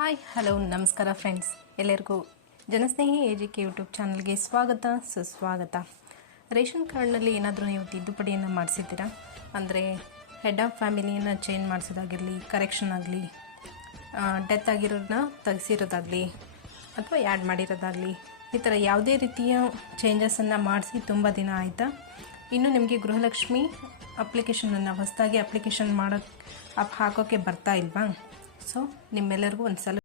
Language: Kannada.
ಹಾಯ್, ಹಲೋ, ನಮಸ್ಕಾರ ಫ್ರೆಂಡ್ಸ್. ಎಲ್ಲರಿಗೂ ಜನಸ್ನೇಹಿ ಎ ಜಿ ಕೆ ಯೂಟ್ಯೂಬ್ ಚಾನಲ್ಗೆ ಸ್ವಾಗತ, ಸುಸ್ವಾಗತ. ರೇಷನ್ ಕಾರ್ಡ್ನಲ್ಲಿ ಏನಾದರೂ ನೀವು ತಿದ್ದುಪಡಿಯನ್ನು ಮಾಡಿಸಿದ್ದೀರಾ? ಅಂದರೆ ಹೆಡ್ ಆಫ್ ಫ್ಯಾಮಿಲಿಯನ್ನು ಚೇಂಜ್ ಮಾಡಿಸೋದಾಗಿರಲಿ, ಕರೆಕ್ಷನ್ ಆಗಲಿ ಡೆತ್ ಆಗಿರೋದನ್ನ ತೆಗೆಸಿರೋದಾಗಲಿ, ಅಥವಾ ಆ್ಯಡ್ ಮಾಡಿರೋದಾಗಲಿ, ಈ ಥರ ಯಾವುದೇ ರೀತಿಯ ಚೇಂಜಸನ್ನು ಮಾಡಿಸಿ ತುಂಬ ದಿನ ಆಯಿತಾ? ಇನ್ನು ನಿಮಗೆ ಗೃಹಲಕ್ಷ್ಮಿ ಅಪ್ಲಿಕೇಶನನ್ನು ಹೊಸದಾಗಿ ಅಪ್ಲಿಕೇಶನ್ ಮಾಡೋಕ್ಕೆ ಅಪ್ ಹಾಕೋಕ್ಕೆ ಬರ್ತಾ ಇಲ್ವಾ? ಸೊ ನಿಮ್ಮೆಲ್ಲರಿಗೂ ಒಂದು ಸಲ